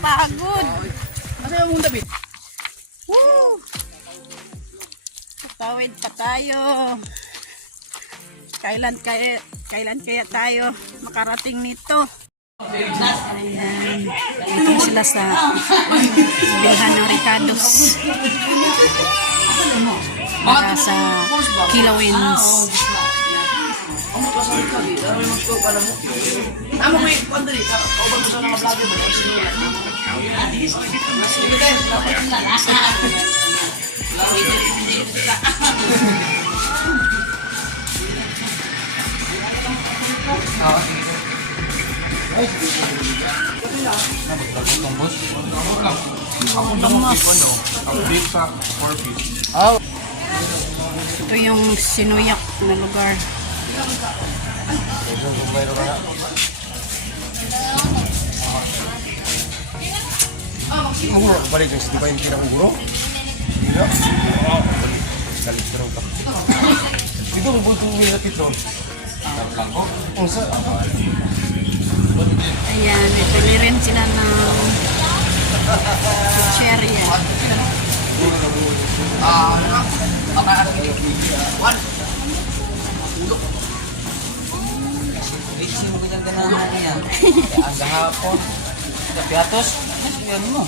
Pagod. Masaya mong David. Woo! Patawid pa tayo. Kailan kaya tayo makarating nito? Ayan. Dito sila sa bilhan ng Ricardo's. Para sa Kilawins. Ito yung sinuyak na lugar. Uguro, balik guys, di ba yung pinakuguro? Iya. Galit ka ka. Dito may buntong minat ito. Ayan, bibili rin sila ng chicheria. Ang hapon. Piatos. Yan mo.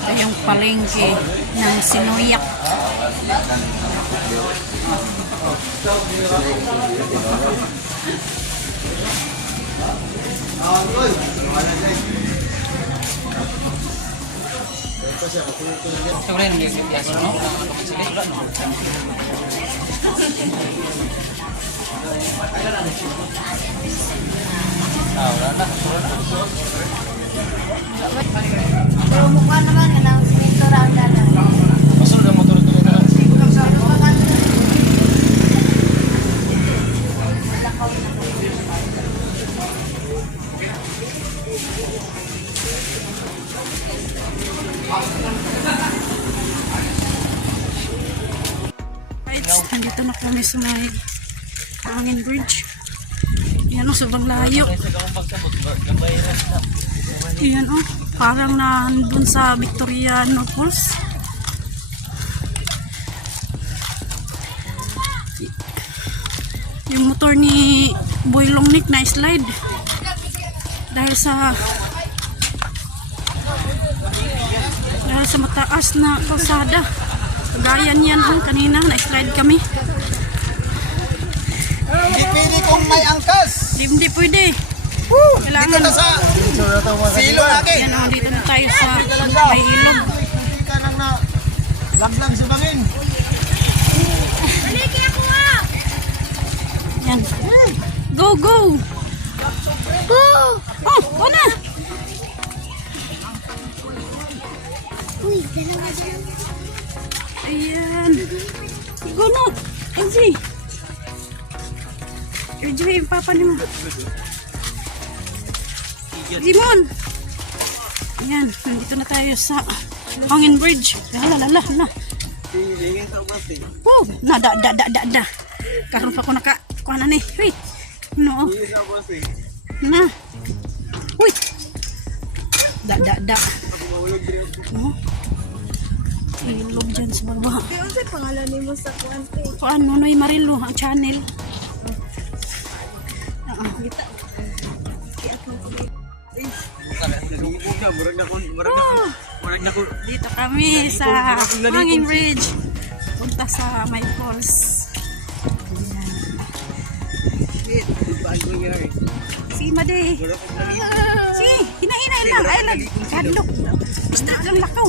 Ito yung palengke ng sinuyak. Ito rin yung piatos, no? Wala na. Pero mukha naman na ng sinintura ang dala. Masunod ang motor ito na. Right, nandito na kami sa may Hangin Bridge. Yan o, sobrang layo. Yan o, parang nandun sa Victoriano Falls. Yung motor ni Boy Longnick na slide dahil sa mataas na kalsada. Kagaya niyan ang kanina na slide kami. Hindi pwede kung may angkas. Hindi pwede. Kailangan Dito na sa silo lagi. yan o, dito na tayo sa may ilog. Hindi ka nang na laglang si Bangin. Haliki ako nga! Yan. Go, go! Go! Oh, na! Uy, dalawa. Ayan. Go na! Enzi! Enzi, yung papa ni mo. Limon! Ayan, nandito na tayo sa Hangin Bridge. Lala. Oh, da. Karoon pa ko kuha na ni. Wait. No. Na. Uy. Da. Oh. Ilog dyan sa baba. Ano sa pangalan ni mo sa kuwante? Kuan Nonoy Marilo ang channel. Kita. Dito kami sa Hangin Bridge. Punta sa May Falls. Si Made. Si, hinahinay lang. Ay lang. Kadlok. Basta lang lakaw.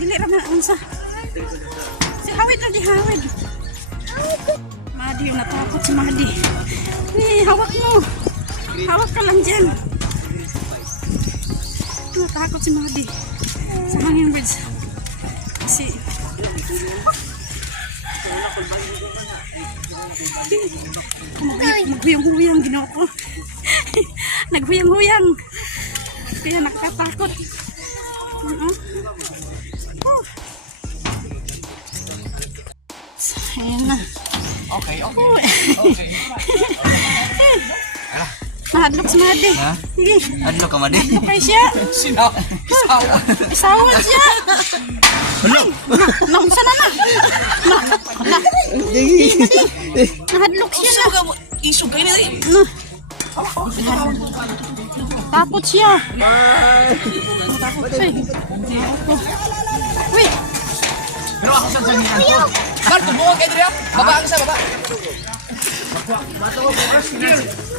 Dili raman unsa. Si Hawid lang di Hawid. Madi yung natakot si Madi. Hawak mo. Hawak ka lang dyan. Natakot si Madi sa Hangin Bridge. Kasi naghuyang-huyang ginawa ko. Naghuyang-huyang. Kaya nakakatakot. Ayan na. Nahadlok si Madi. Ha? Sige. Adlo ka madi. Napay siya. Isawal siya. Ay, naunsa na. Nahadlok siya na. Isog kayo na rin. No. Takot siya. Ay. Wait. Pero ako sa sanyan ko. Carl, tumuha kayo dito. Baba ang isa, baba.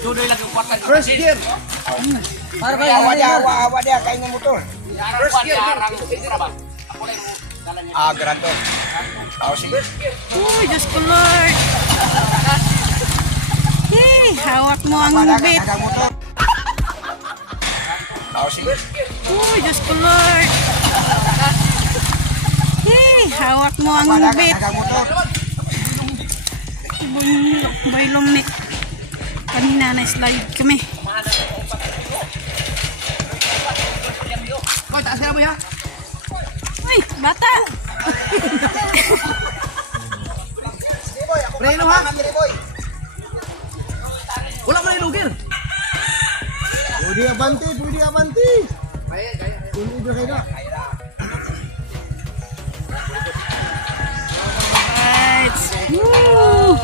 Tuloy lang yung kwarta. First gear. Para ba Awa dia kain ng motor. First gear. Ah, grando. Tao sige. Uy, Diyos ko Lord. Hey, hawak mo ang bit. motor. Tao sige. Uy, Diyos ko Lord. Hey, hawak mo ang bit. motor. Bailong ni. Kanina na-slide kami. Hoy, taas ka na mo ya. Uy, bata. Preno ha. Wala mo na ilugir. Pwede abanti. Pwede kayo na. Right. Woo.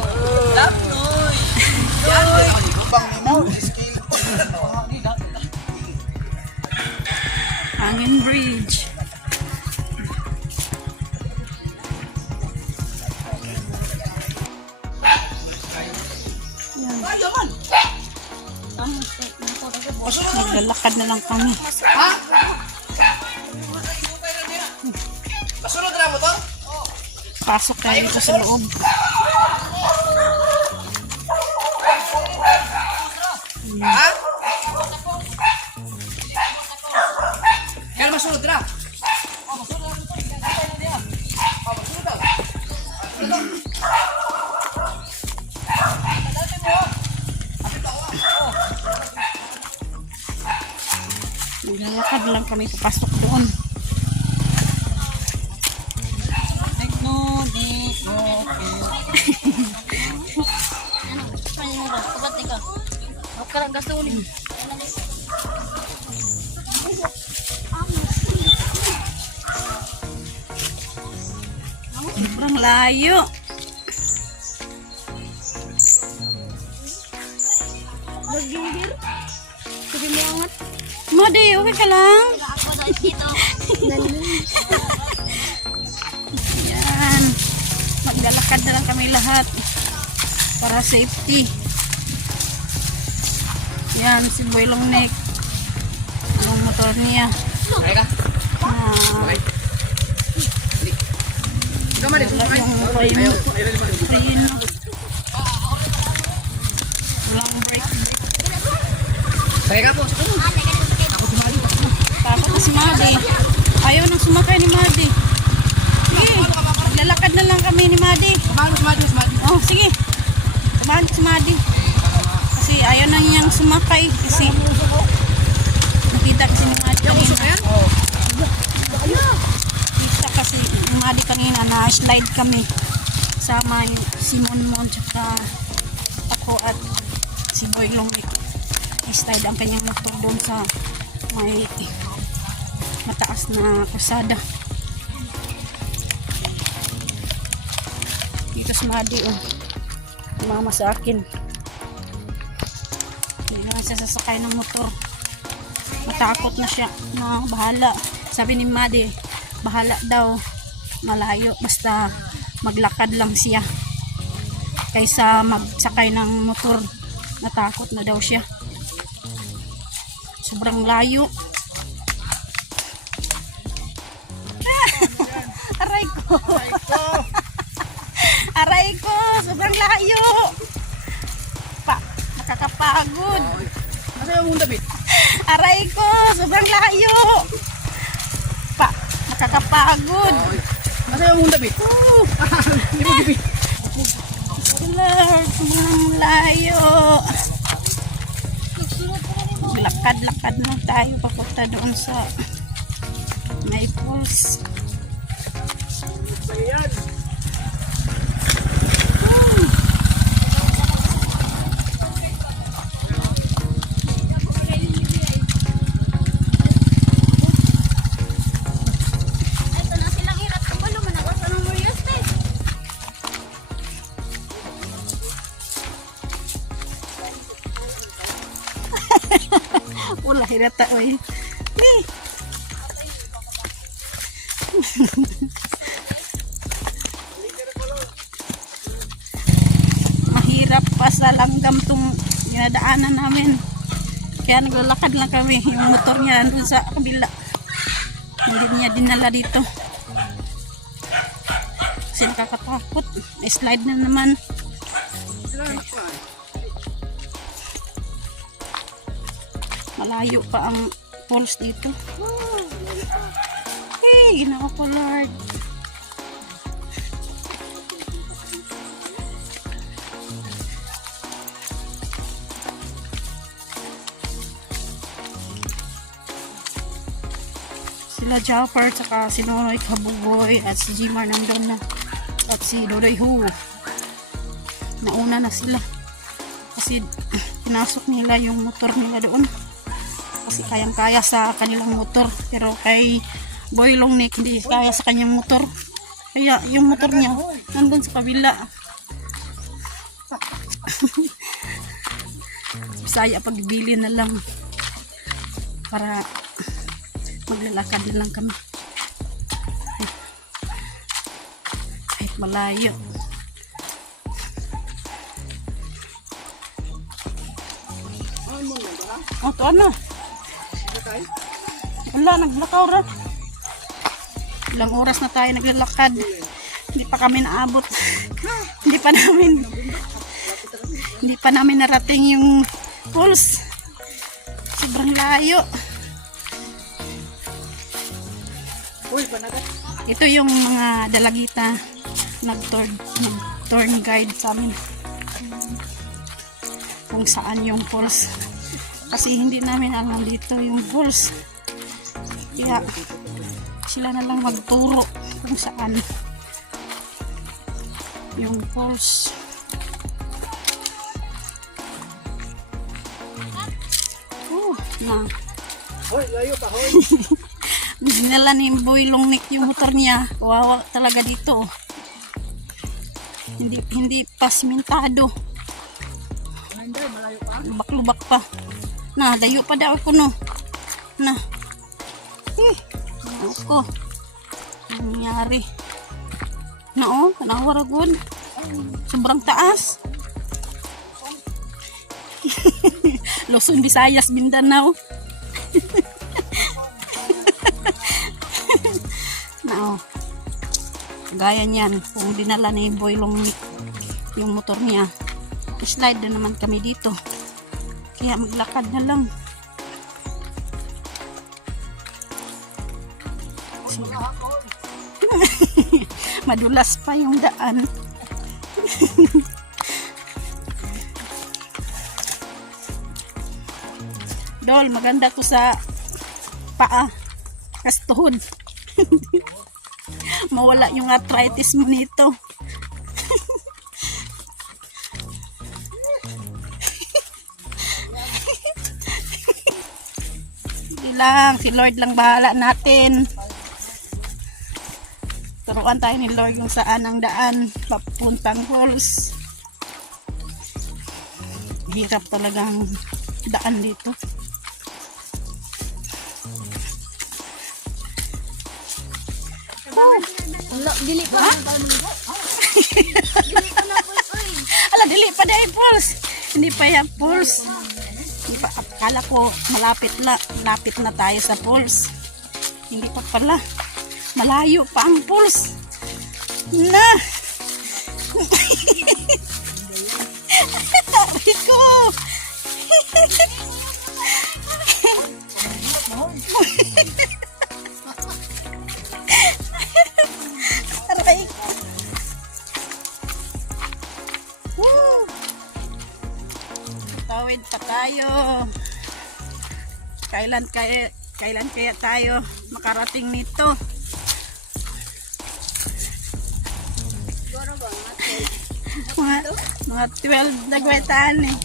Bang mo, skill. Hangin Bridge. Maglalakad na lang kami. Ha? Kasunod na mo to? Pasok tayo dito sa loob. Ha? Kaya masunod na. Maglalakad lang kami papasok doon. Sobrang layo. Madi, okay ka lang? Yan. Maglalakad na lang kami lahat para safety. Yan, si Boy Longneck. Yung motor niya. Kaya ka? Okay. Ikaw mali, Wala yung preno. Walang brake. Kaya ka po. Takot na si Madi. Ayaw nang sumakay ni Madi. Sige, maglalakad na lang kami ni Madi. Sumadi. Oh, sige. Samahan ko si Madi. Kasi ayaw na niyang sumakay. Kasi nakita kasi ni Madi kanina. Oh. Kita kasi ni Madi kanina na-slide kami. Sama si Monmon tsaka ako at si Boy Longneck. I-slide ang kanyang motor doon sa may mataas na kusada. Dito si Madi, oh. Mama sa akin. Hindi naman siya sasakay ng motor. Matakot na siya. No, bahala. Sabi ni Madi, bahala daw. Malayo. Basta maglakad lang siya. Kaysa magsakay ng motor. Natakot na daw siya. Sobrang layo. Aray ko. Aray ko. Sobrang layo. Nakakapagod. Nasa yung mong David? Aray ko. Sobrang layo. Nakakapagod. Nasa yung mong David? Hindi mo David. Lord, sobrang layo. Lakad-lakad na tayo papunta doon sa Naples. Hirata, oy. Eh. Mahirap pa sa langgam tong dinadaanan namin. Kaya naglalakad lang kami. Yung motor niya nandun sa kabila. Hindi niya dinala dito. Kasi nakakatakot. May slide na naman. Malayo pa ang falls dito. Hey, ginako ko Lord. Sila Jafar, saka si Nonoy Kabugoy at si Jimar nandun na. At si Dodoy Hu. Nauna na sila. Kasi pinasok nila yung motor nila doon. Kasi kayang-kaya sa kanilang motor. Pero kay Boy Longneck hindi kaya sa kanyang motor. Kaya yung motor niya nandun sa kabila. Bisaya pagbili na lang. Para maglalakad lang kami. Kahit malayo. O, ito ano? Wala, naglakaw ra. Ilang oras na tayo naglalakad. Hindi pa kami naabot. Hindi pa namin narating yung falls. Sobrang layo. Ito yung mga dalagita nag-tour guide sa amin kung saan yung falls. Kasi hindi namin alam dito yung falls. Kaya sila na lang magturo kung saan yung falls. Na. Hoy, layo pa, hoy. Dinala ni Boy Longneck yung motor niya. Kawawa talaga dito. Hindi pa simentado. Lubak-lubak pa. Na, dayo pa daw ko no. Na. Ako. Nangyari. Na oh, kanawaragon. Sobrang taas. Luzon, Visayas, Mindanao. Na oh. Gaya niyan, kung dinala ni Boy Longneck yung motor niya, slide na naman kami dito. Kaya maglakad na lang. Madulas pa yung daan. Dol, maganda to sa paa. Kastuhod. Mawala yung arthritis mo nito. Hindi lang, si Lord lang bahala natin. Turuan tayo ni Lord kung saan ang daan papuntang falls. Hirap talagang daan dito. Dili pa na ba nito? Dili pa na po oy. Ala, dili pa dahil falls. Hindi pa yan falls. Hindi pa, akala ko malapit na tayo sa falls. Hindi pa pala. Malayo pa ang falls. Na! Tari ko! Aray ko! Woo! Tawid pa tayo. Kailan kaya tayo makarating nito? Mga 12 na gwetaan eh.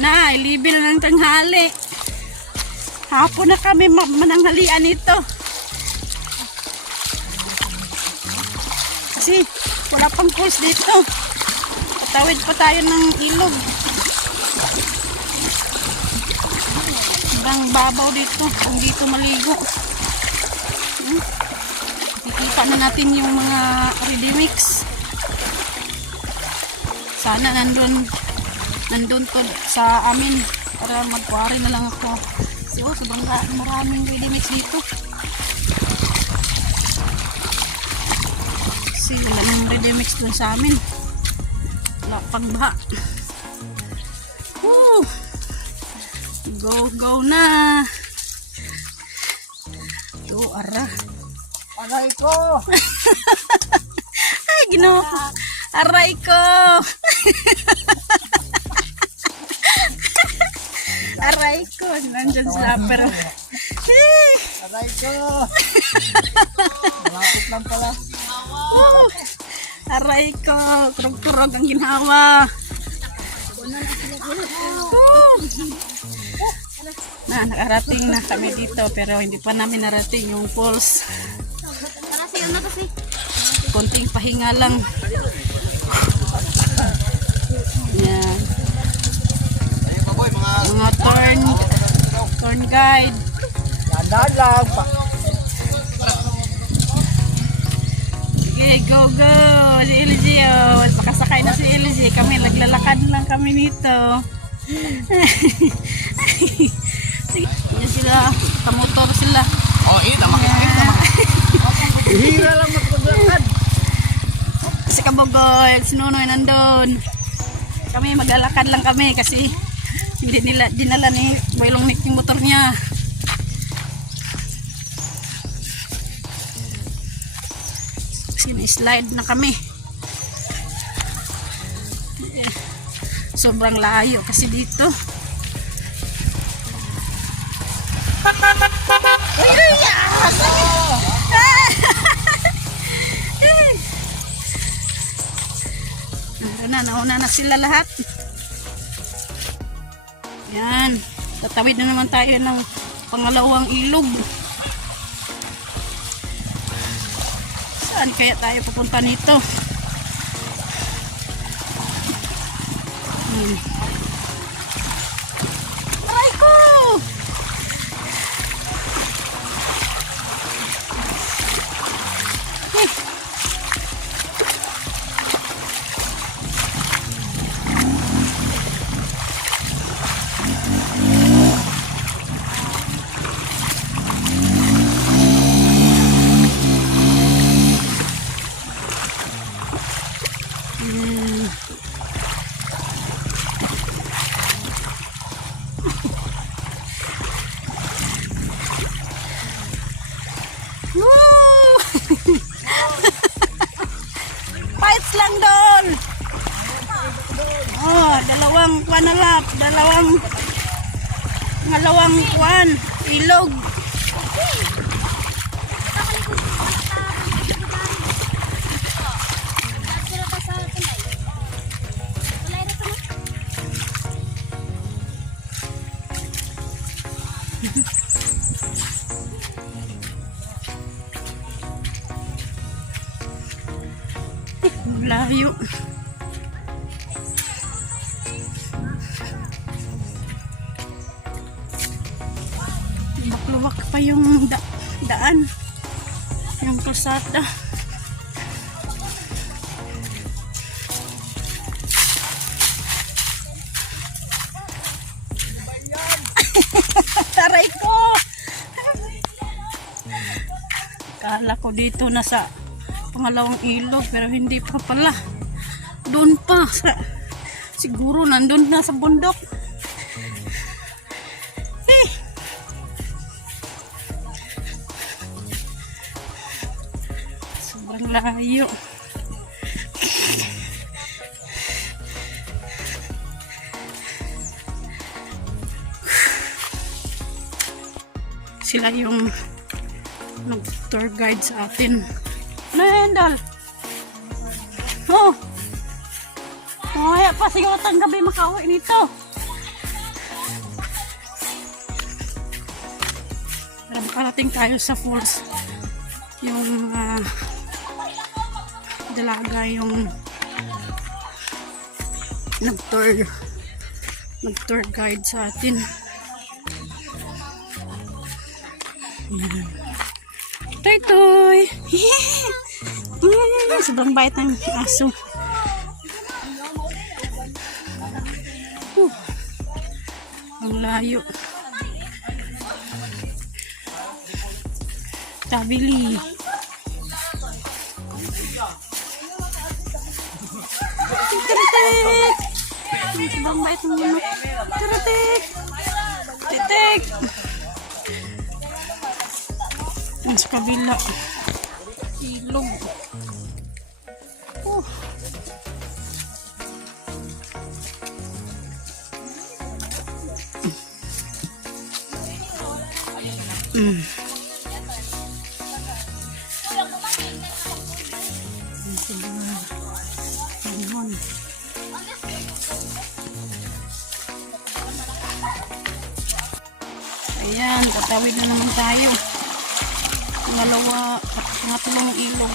Na, ilibil ng tanghali. Hapon na kami mananghalian ito. Kasi wala pang falls dito. Tawid pa tayo ng ilog. Sobrang babaw dito. Kung dito maligo. Kikita na natin yung mga ready mix. Sana nandun to sa amin para magkuwari na lang ako. So, sobrang maraming ready mix dito. Kasi wala nang ready mix dun sa amin. Wala pang baha. Woo! Go na! Ito, ara. Aray ko! Ay, ginawa ko. Aray ko! Aray ko. Nandyan sa upper. Aray ko! Malapit lang pala. Aray ko. Kurog-kurog ang ginhawa. Nakarating na kami dito pero hindi pa namin narating yung falls. Konting pahinga lang. Yan. Mga turn guide. Dandan lang pa. Sige, go! Si LG, oh. Sakasakay na si LG. Kami, naglalakad lang kami nito. Sige, yan sila. Kamotor sila. Oh, ini dah makin. Hira lang magpaglakad. Si Kabogoy, si Nonoy nandun. Kami, maglalakad lang kami kasi hindi nila dinala ni Boylong Nick yung motor niya. Slide na kami. Sobrang layo kasi dito. Nauna na sila lahat. Yan. Tatawid na naman tayo ng pangalawang ilog. Saan kaya tayo pupunta nito? Aray ko! Woo! Fights lang doon. Oh, dalawang panalap, dalawang kwan, ilog. Layo. Luwak pa yung daan. Yung kalsada. Taray ko! Kala ko dito na sa pangalawang ilog pero hindi pa pala. Doon pa siguro nandun na sa bundok. Sobrang layo. Sila yung nag-tour guide sa atin. Nandal. Oh. Kaya pa siguro tang gabi makauwi nito. Para makarating tayo sa falls. Yung dalaga yung nag-tour guide sa atin. Toy toy. Sobrang bait ng aso. Ang layo. Tabili. Titik. Sobrang bait ng manok. Titik. Titik. Ang sa kabila. Ilog. Ayan, tatawid na naman tayo. Pangalawa at pangatlong ilog.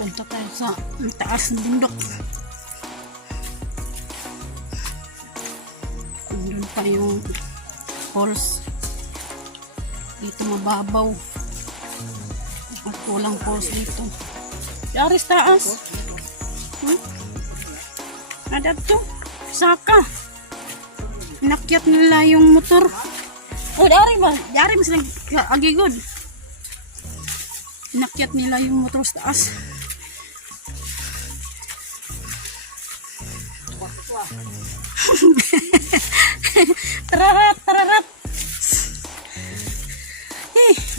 Punta tayo sa taas ng bundok. Doon pa yung falls. Dito mababaw. At kulang falls dito. Yaris taas. Adap to. Saka. Nakyat nila yung motor. Oh, dari ba? Dari mas agigod. Nakyat nila yung motor sa taas. Tararat, tararat.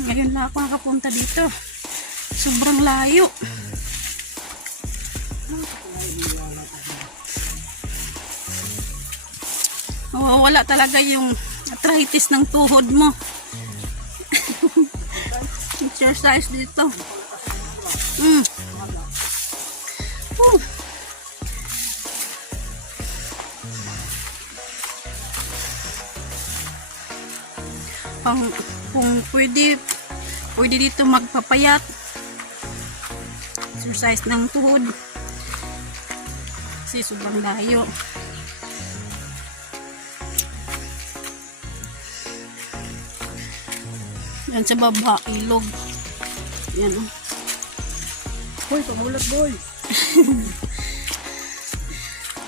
Ngayon na ako nakapunta dito. Sobrang layo. Wala talaga yung arthritis ng tuhod mo. Exercise dito. Kung pwede dito magpapayat, exercise ng tuhod kasi sobrang layo. Yan sa baba, ilog. Yan o. Boy, pamulat boy.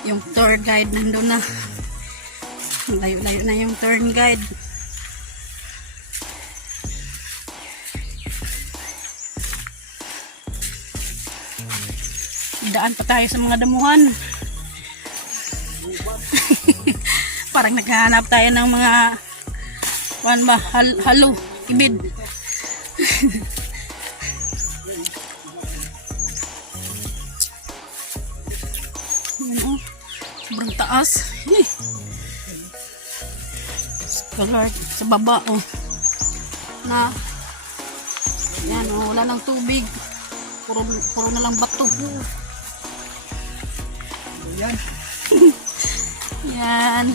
Yung tour guide nandun na. Layo-layo na yung tour guide. Daan pa tayo sa mga damuhan. Parang naghahanap tayo ng mga halo, ibid. Yan o, sobrang taas. Sa baba o. Na, yan o, wala ng tubig. Puro na lang bato. Yan. Yan.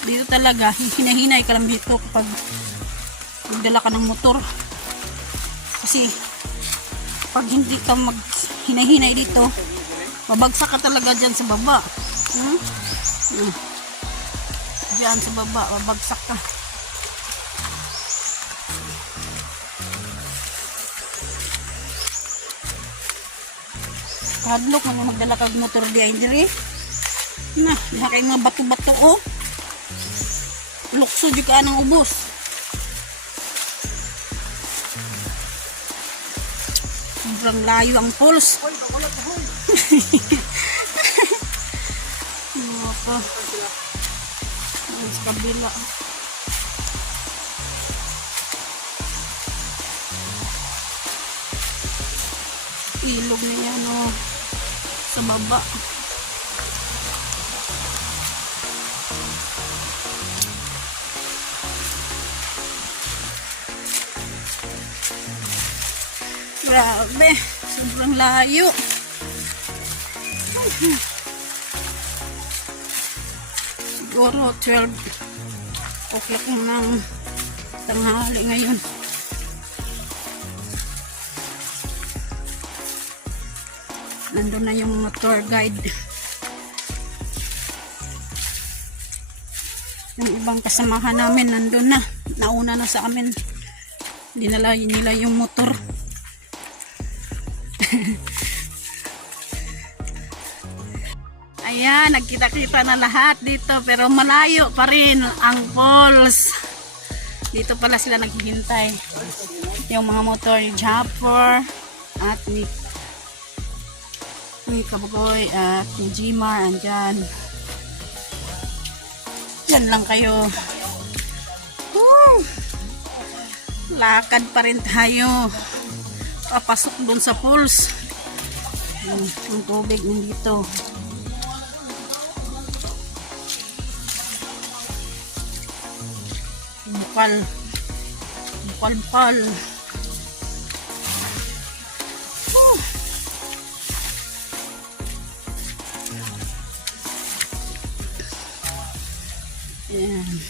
Dito talaga, hinahinay ka lang dito kapag magdala ka ng motor. Kasi, pag hindi ka hinahinay dito, babagsak ka talaga dyan sa baba. Dyan sa baba, babagsak ka. Hadlok na magdala kag motor di ay diri. Na, diha kay mga bato-bato o. Lukso jud ka nang ubos. Sobrang layo ang falls. Nako. Sa kabila. Ilog na yan, oh. Sa baba. Grabe, sobrang layo. Siguro 12 o'clock ng tanghali ngayon. Nandun na yung mga tour guide. Yung ibang kasamahan namin nandun na. Nauna na sa amin. Dinala nila yung motor. Ayan, nagkita-kita na lahat dito pero malayo pa rin ang falls. Dito pala sila naghihintay. Yung mga motor ni Japper at ni Kabugoy at ni Jimar andyan. Yan lang kayo. Woo! Lakad pa rin tayo. Papasok doon sa falls. Ang tubig nandito. Bukal-bukal. Ayan.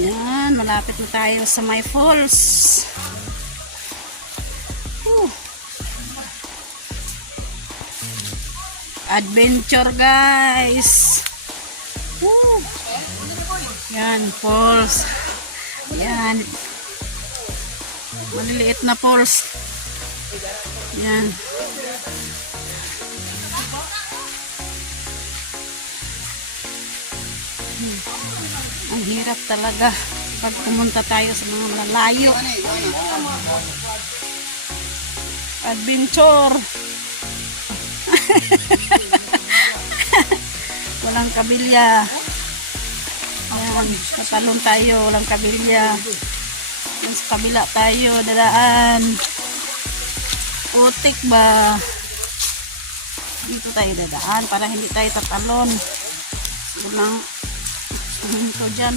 Yan, malapit na tayo sa my falls. Adventure guys. Yan, falls. Yan. Maliliit na falls. Yan. Ang hirap talaga pag pumunta tayo sa mga malayo. Adventure. Walang kabilya. Ayan, tatalon tayo, walang kabilya. Yan sa kabila tayo, dadaan. Utik ba? Dito tayo dadaan para hindi tayo tatalon. Walang ito dyan.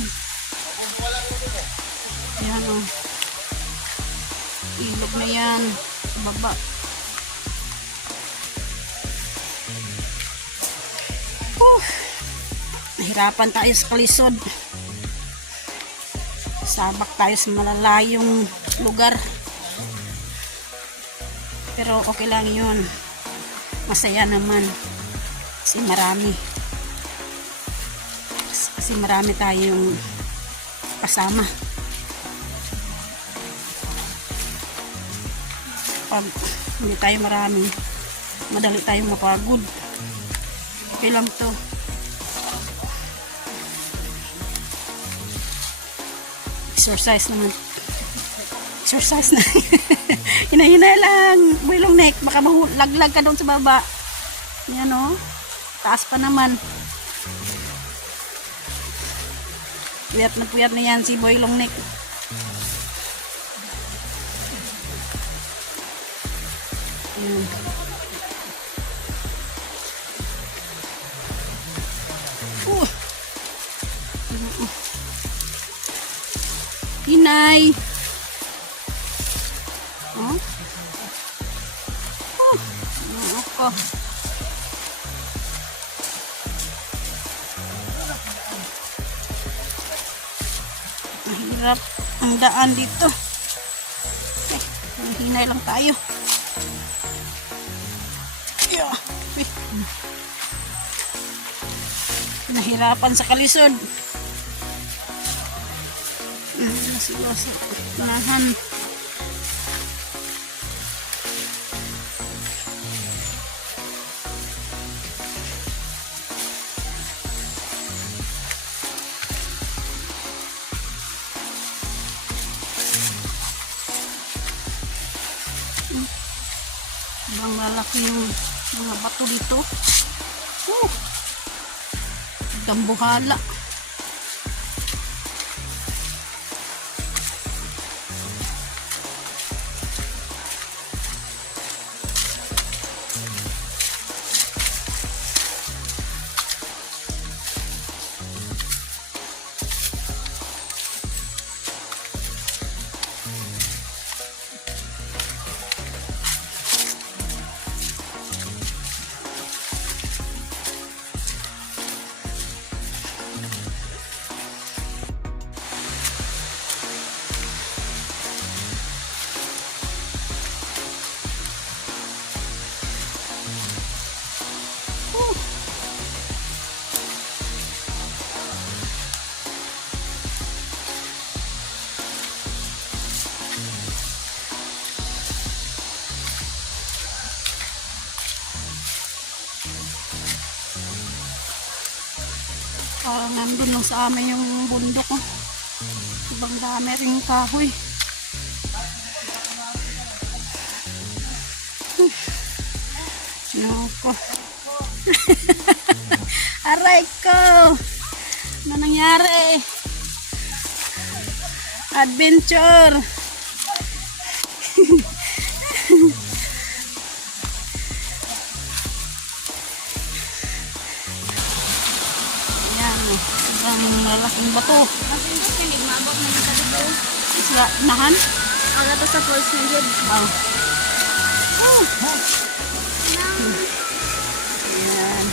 Ayan o. Ilog na yan. Sa baba. Nahirapan tayo sa kalisod. Sabak tayo sa malalayong lugar. Pero okay lang yun. Masaya naman. Kasi marami tayong kasama. Pag hindi tayo marami, madali tayong mapagod. Okay lang to. Exercise naman. Exercise na. Hinahinay lang. Wilong neck. Baka mahulaglag ka doon sa baba. Yan o. Taas pa naman. Puyat na yan si Boy Longneck. Hinay. Oh. Ako. Mahirap ang daan dito. Hinay lang tayo. Nahirapan sa kalisod. Siguro sa unahan. Sobrang lalaki yung mga bato dito. Dambuhala. Parang nandun lang sa amin yung bundok ko. Ibang dami rin kahoy. Sinoko. Aray ko! Ano nangyari? Adventure! Sobrang malaking bato. Masindot yung igmabot na yung dito. Isla, nahan? Aga to sa falls ng Jeb. Oh. Ayan.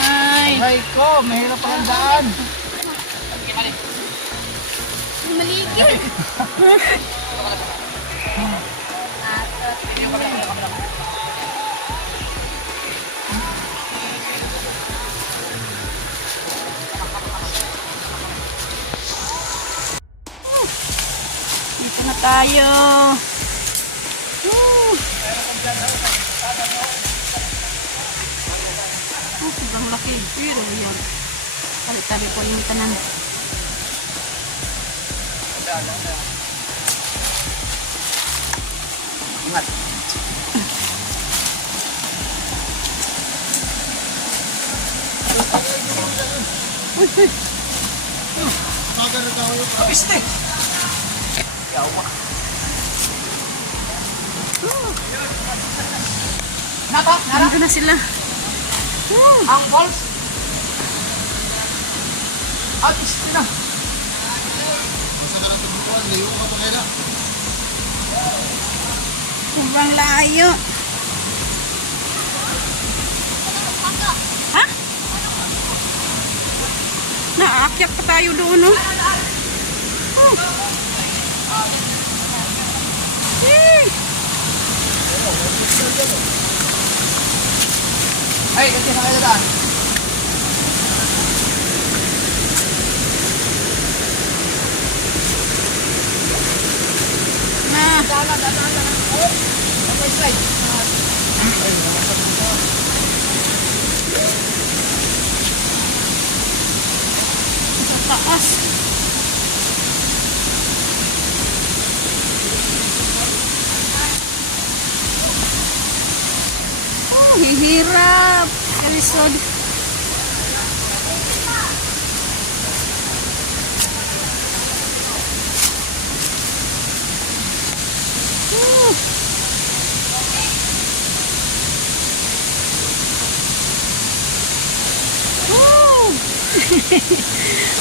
Ay. Ay ko, mahirap ang daan. Maligid. Dito na tayo. Sobrang laki. Pero yan. Tali-tali po yung tanan. Ingat. Kabiste. Napa? Nandito na sila. Ang falls. At iste na. Sobrang layo. Ha? Naakyat pa tayo doon, no? Ay, kasi na kayo daan. Na. Okay, slide. Sa taas. Hihirap. Kalisod.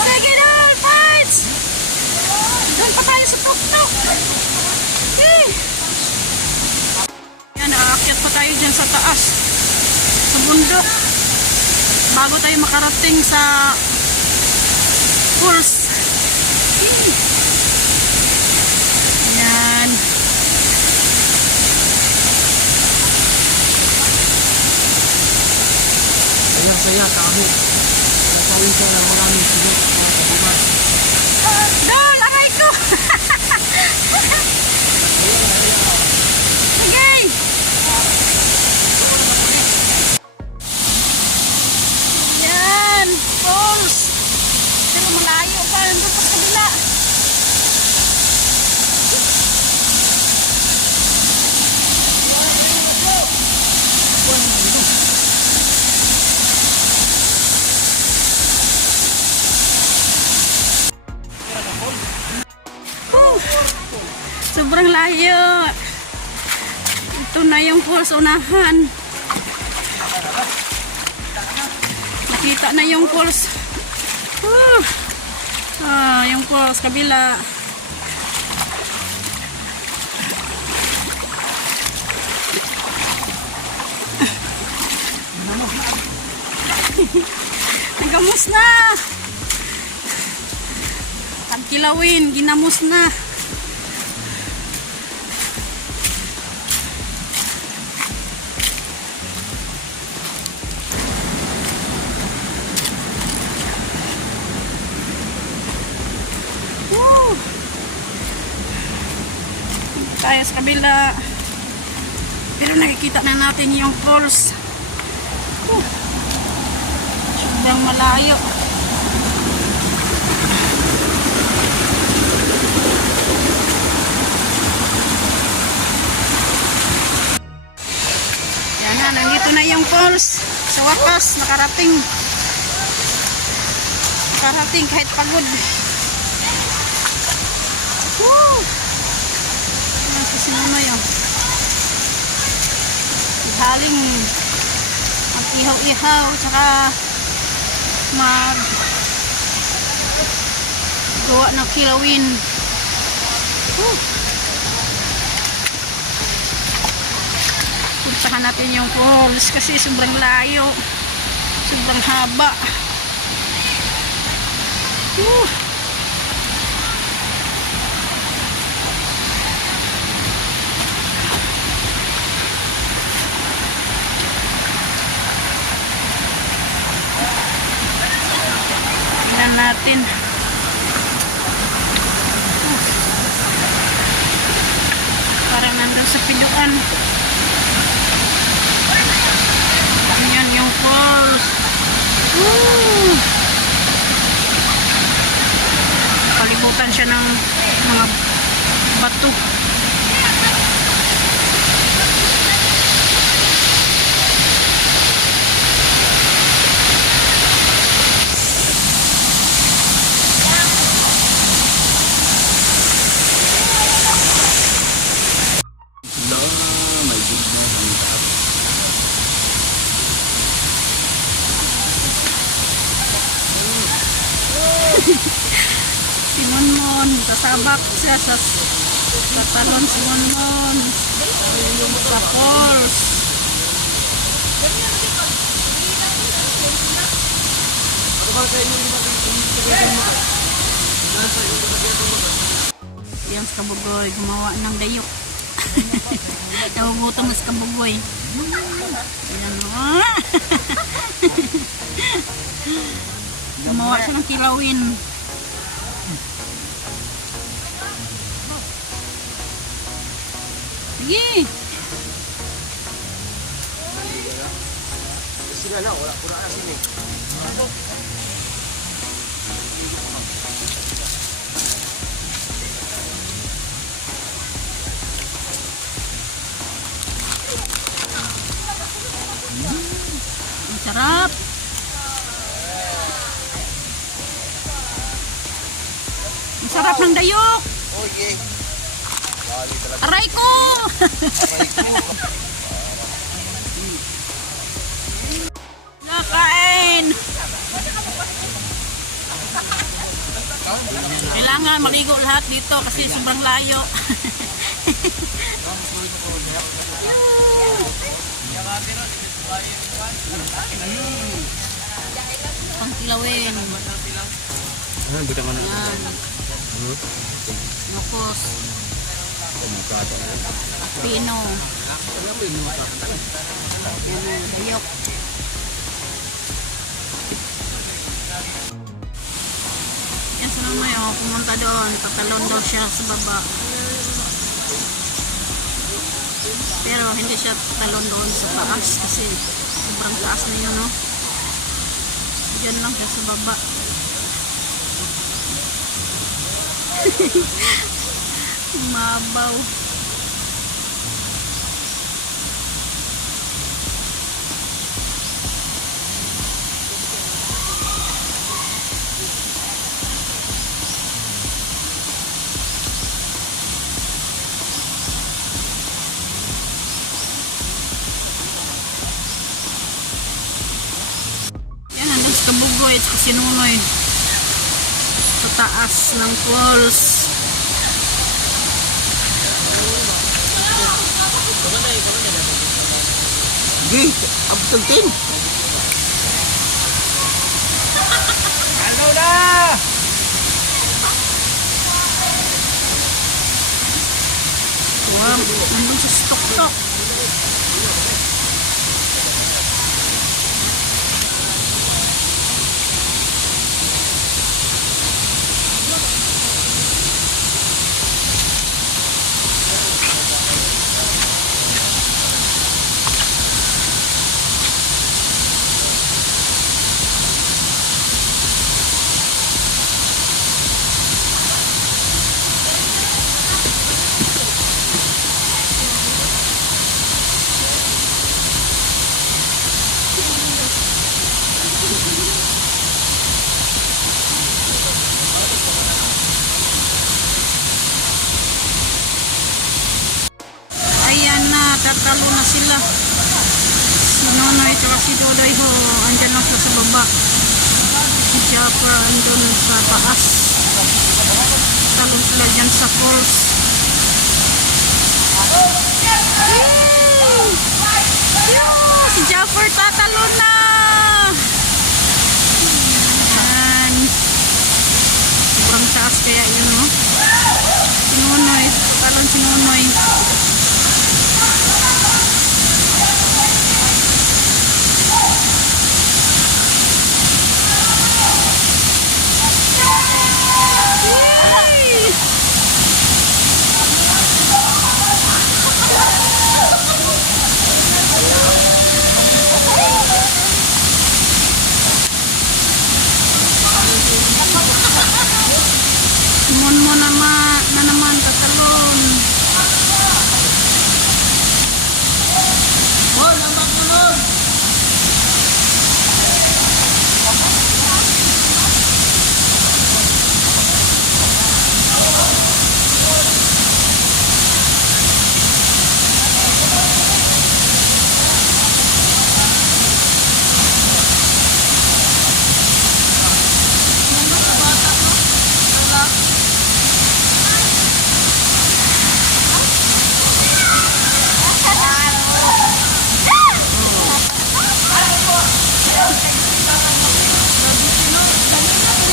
Sige na, fights! Doon pa tayo sa tuktok. Yan, aakyat pa tayo dyan sa taas. Sa bundok. Bago tayo makarating sa falls. Yan. Saya kami. Nasawin siya ng maraming sunod sa kabuman. Dol, aray ko! Sige! Yan, falls. Pero malayo pa, nandun pa sa kabila. Sobrang layo. Ito na yung falls unahan. Nakita na yung falls. Yung falls kabila. Nagamos na. Pagkilawin, ginamos na. Woo! Tayo sa kabila. Pero nakikita na natin yung falls. Sobrang malayo. Yan na, nandito na yung falls. Sa wakas, nakarating. Nakarating kahit pagod. Woo! Yan si Simonoy yun. Haling mag-ihaw-ihaw, tsaka mag gawa ng kilawin. Puntahan natin yung falls kasi sobrang layo, sobrang haba. Tingnan natin. Parang nandun sa piluan. Yan yung falls. Palibutan siya ng mga bato. Si Monmon, sasabak siya sa talon si Monmon sa falls. Yan sa Kabugoy, gumawa ng dayok. Nagugutom sa Kabugoy. Yan o. Gumawa siya ng kilawin. Sige. Sila na, wala pura na sini. Ang sarap. Ang sarap ng dayok. Okay. Aray ko! Nakain! Kailangan maligo lahat dito kasi sobrang layo. Pangkilawin. Ano buta man? Yan. Nukos. Pino. Yan, dayok. Yan sa Manoy, pumunta doon. Tatalon daw siya sa baba. Pero hindi siya talon doon sa taas kasi sobrang taas na yun, no? Diyan lang siya sa baba. Mabaw. Jodoy at si Nunoy sa taas ng falls. Gay, abtag 10. Hello na! Wow, nandun sa stok-tok. Ayan na, tatalo na sila. Si Nonoy at si Dodoy ho, andyan lang sa baba. Si Jaffer andun sa taas. Talo sila dyan sa falls. Si Jaffer tatalo na. Ayan. Sobrang taas kaya yun, no? Si Nonoy, talon si Nonoy. Mon na naman tatalon.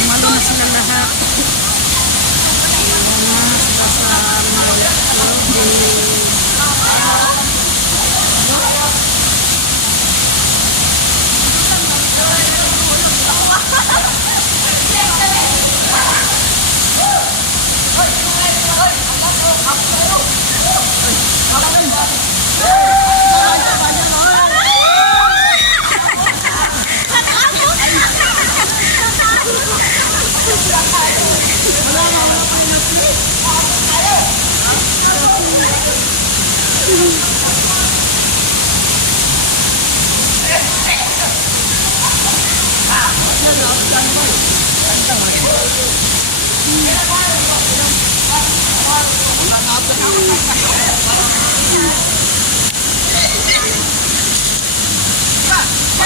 Malo na sila lahat. Ayan na sila sa may tubig.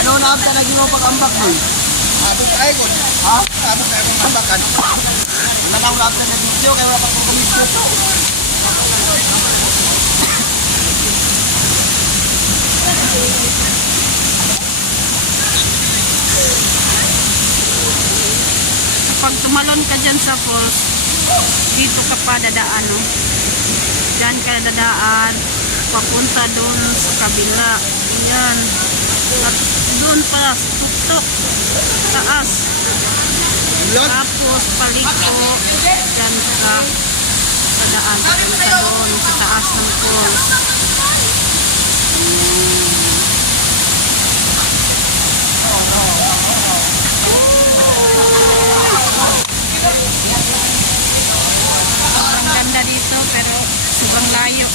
Ano na ang tanagin mo pag-ambak mo? Abot ay ko. Ha? Abot ay ko tambakan. Nanaw na ang video kaya wala pang komisyon to. Kapag tumalon ka dyan sa falls, dito ka pa dadaan, no? Dyan ka dadaan, papunta doon sa kabila. Ayan. At doon pa, tuktok, taas. Tapos paliko, dyan ka dadaan. Papunta doon sa taas ng falls. Ang ganda dito pero sobrang layo.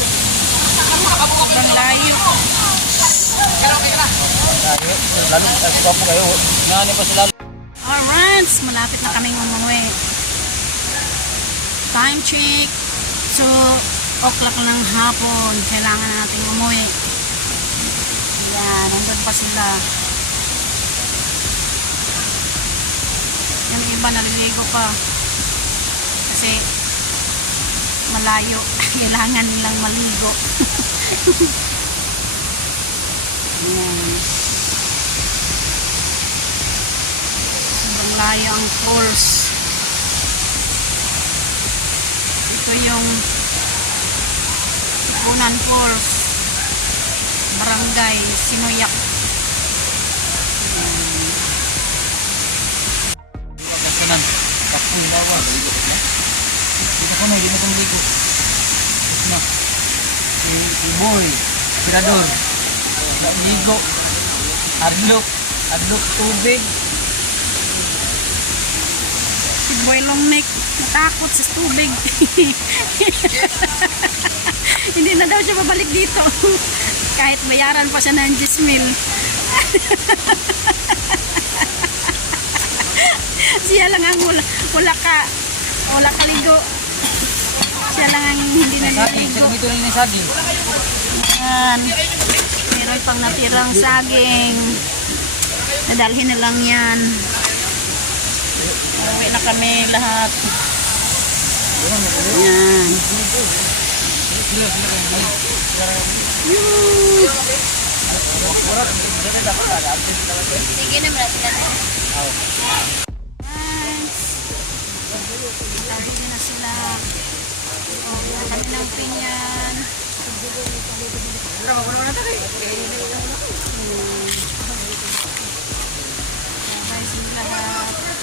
Sobrang layo. Lalo sa po kayo. Ngani pa sila. Alright, malapit na kaming umuwi. Time check. 2:00 ng hapon. Kailangan nating umuwi. Ayan, nandun pa sila. Yung iba naliligo pa. Kasi malayo. Kailangan nilang maligo. Ayan. Sobrang layo ang falls. Ito yung Bunan Falls, Barangay Sinoyak. Kasanan. Kapung bawah. Dito ko na, hindi na kong ligo. Na. Si Boy, Tirador. Ligo. Adlok tubig. Si Boy Longneck natakot sa tubig. Hindi na daw siya babalik dito. Kahit bayaran pa siya ng 10,000. Siya lang ang wala kaligo. Siya lang ang hindi Saging, naliligo. sa gamito na yung saging. Yan. Meron pang natirang saging. Nadalhin na lang yan. Uwi na kami lahat. Yan. Sige na, malapit na. Tabi na sila. Kami ng pinyan. Sabay sila lahat.